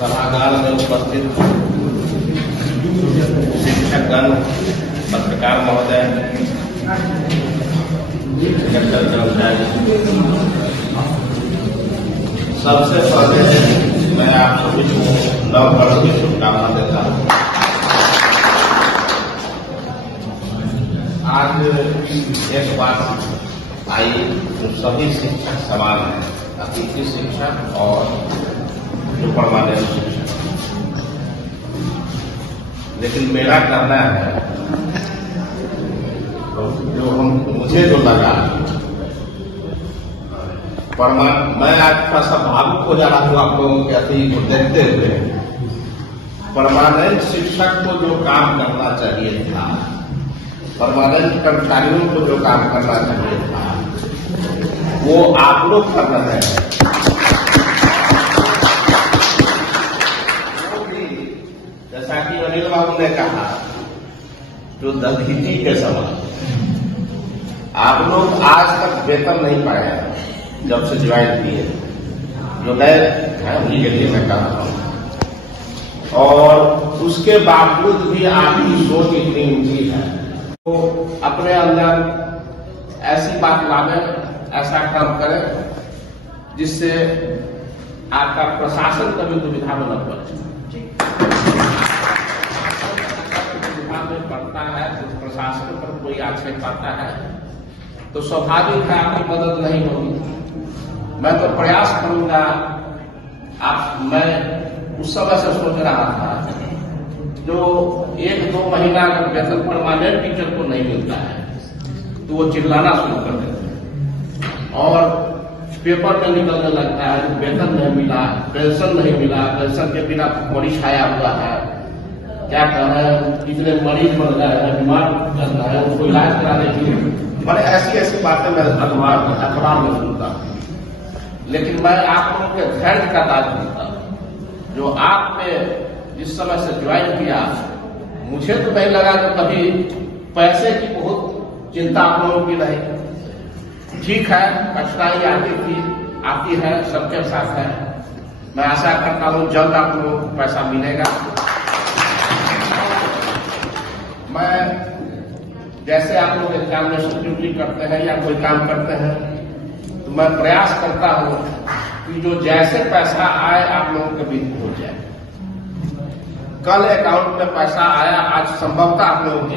सभागार में उपस्थित शिक्षकगण, पत्रकार महोदय, कर्मचारी, सबसे पहले मैं आप सभी को नव वर्ष की शुभकामना देता हूँ। आज एक बात आई, जो सभी शिक्षक समान हैं, अतिथि शिक्षक और जो परमानेंट शिक्षक। लेकिन मेरा कहना है, मुझे जो लगा, मैं आज थोड़ा सा भावुक हो जा रहा हूँ आप लोगों के अति को देखते हुए। परमानेंट शिक्षक को जो काम करना चाहिए था, परमानेंट कर्मचारियों को जो काम करना चाहिए था, वो आप लोग कर रहे हैं। जैसा कि अनिल बाबू ने कहा, जो दलहीटी के समान आप लोग आज तक वेतन नहीं पाए हैं जब से ज्वाइन किए। जो नए हैं उन्हीं के लिए मैं कह रहा हूं, और उसके बावजूद भी आपकी सोच इतनी ऊंची है, तो अपने अंदर ऐसी बात लावे, ऐसा काम करें जिससे आपका प्रशासन कभी दुविधा में न पड़े। पड़ता है तो प्रशासन पर कोई आक्षेप आता है तो स्वाभाविक है आपकी मदद नहीं होगी। मैं तो प्रयास करूंगा। मैं उस समय से सोच रहा था, जो 1-2 महीना अगर वेतन परमानेंट टीचर को नहीं मिलता है तो वो चिल्लाना शुरू कर देते हैं और पेपर में निकलने लगता है वेतन नहीं मिला, पेंशन नहीं मिला, पेंशन के बिना मरीज छाया हुआ है, क्या कर रहे हैं, इतने मरीज बन रहे हैं, बीमार चल रहा है, उनको इलाज कराने के लिए मैंने ऐसी बातें मैं अखबार में सुनता हूं। लेकिन मैं आप लोगों के धैर्य का दाद देता हूं। जो आपने जिस समय से ज्वाइन किया, मुझे तो नहीं लगा कि कभी पैसे की बहुत चिंता आप लोगों की नहीं। ठीक है, कठिनाई आती है, सबके साथ है। मैं आशा करता हूं जल्द आप लोगों को पैसा मिलेगा। मैं जैसे आप लोग एग्जामिनेशन ड्यूटी करते हैं या कोई काम करते हैं, तो मैं प्रयास करता हूं कि जो जैसे पैसा आए आप लोगों के बीच हो जाए। कल अकाउंट में पैसा आया, आज संभवतः आप लोगों की